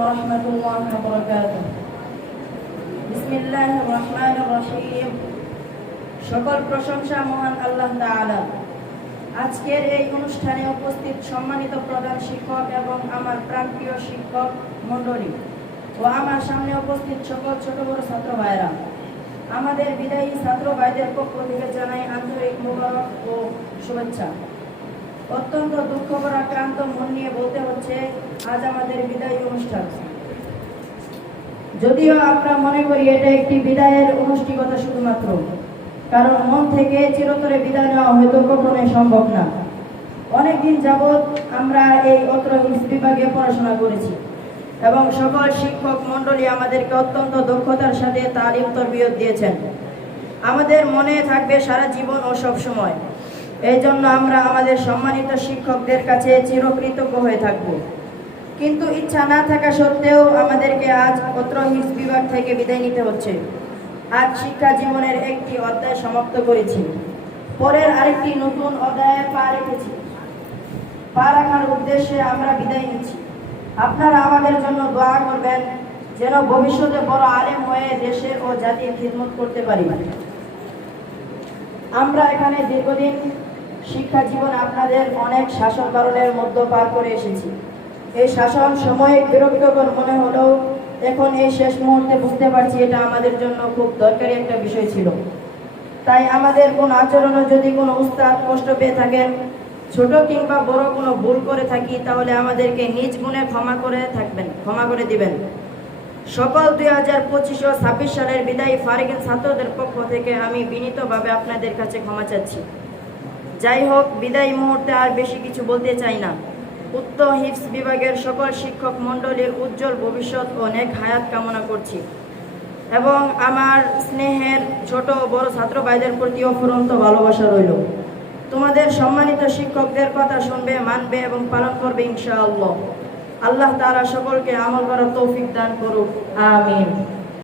ওরহমাতুল্লাহি ওয়া বারাকাতুহু। বিসমিল্লাহির রহমানির রহিম। সকল প্রশংসা মহান আল্লাহ তাআলা। আজকের এই অনুষ্ঠানে উপস্থিত সম্মানিত প্রধান শিক্ষক এবং আমার প্রাণপ্রিয় শিক্ষক মণ্ডলী ও আমার সামনে উপস্থিত সকল ছোট বড় ছাত্র ভাইরা, আমাদের বিদায়ী ছাত্র ভাইদের পক্ষ থেকে জানাই আন্তরিক মোবারক ও শুভেচ্ছা। অত্যন্ত দুঃখ ভরা ক্লান্ত মন নিয়ে বলতে হচ্ছে, আজ আমাদের বিদায়ী অনুষ্ঠান। যদিও আমরা মনে করি এটা একটি বিদায়ের অনুষ্ঠানিকতা শুধুমাত্র, কারণ মন থেকে চিরতরে বিদায় নেওয়া হয়তো কখনোই সম্ভব না। অনেকদিন যাবৎ আমরা এই অত্র হিফজ বিভাগে পড়াশোনা করেছি এবং সকল শিক্ষক মণ্ডলী আমাদেরকে অত্যন্ত দক্ষতার সাথে তালিম তরবিয়ত দিয়েছেন। আমাদের মনে থাকবে সারা জীবন ও সব সময়। এই জন্য আমরা আমাদের সম্মানিত শিক্ষকদের কাছে চিরকৃতজ্ঞ হয়ে থাকব। কিন্তু ইচ্ছা না থাকা সত্ত্বেও আমাদেরকে আজ অত্র হিফজ বিভাগ থেকে বিদায় নিতে হচ্ছে। আজ শিক্ষা জীবনের একটি অধ্যায় সমাপ্ত করেছি, পরের আরেকটি নতুন অধ্যায়ে পা রেখেছি। পা রাখার উদ্দেশ্যে আমরা বিদায় নিচ্ছি। আপনারা আমাদের জন্য দোয়া করবেন যেন ভবিষ্যতে বড় আলেম হয়ে দেশের ও জাতির খিদমত করতে পারি। আমরা এখানে দীর্ঘদিন শিক্ষা জীবন আপনাদের অনেক শাসন কারণের মধ্যে পার করে এসেছি। এই শাসন সময়ে বিরক্তিকর মনে হলেও এখন এই শেষ মুহূর্তে বুঝতে পারছি এটা আমাদের জন্য খুব দরকারি একটা বিষয় ছিল। তাই আমাদের কোন আচরণে যদি কোনো উস্তাদ কষ্ট পেয়ে থাকেন, ছোট কিংবা বড় কোনো ভুল করে থাকি, তাহলে আমাদেরকে নিজ গুণে ক্ষমা করে দিবেন। সকল 2025 ও 26 সালের বিদায়ী ফারিগিন ছাত্রদের পক্ষ থেকে আমি বিনীতভাবে আপনাদের কাছে ক্ষমা চাচ্ছি। যাই হোক, বিদায়ী মুহূর্তে আর বেশি কিছু বলতে চাই না। উক্ত হিফজ বিভাগের সকল শিক্ষক মণ্ডলীর উজ্জ্বল ভবিষ্যৎ ও নেক হায়াত কামনা করছি এবং আমার স্নেহের ছোট ও বড় ছাত্র ভাইদের প্রতি অফুরন্ত ভালোবাসা রইল। তোমাদের সম্মানিত শিক্ষকদের কথা শুনবে, মানবে এবং পালন করবে ইনশাআল্লাহ। আল্লাহ তাআলা সকলকে আমল করার তৌফিক দান করুক, আমিন।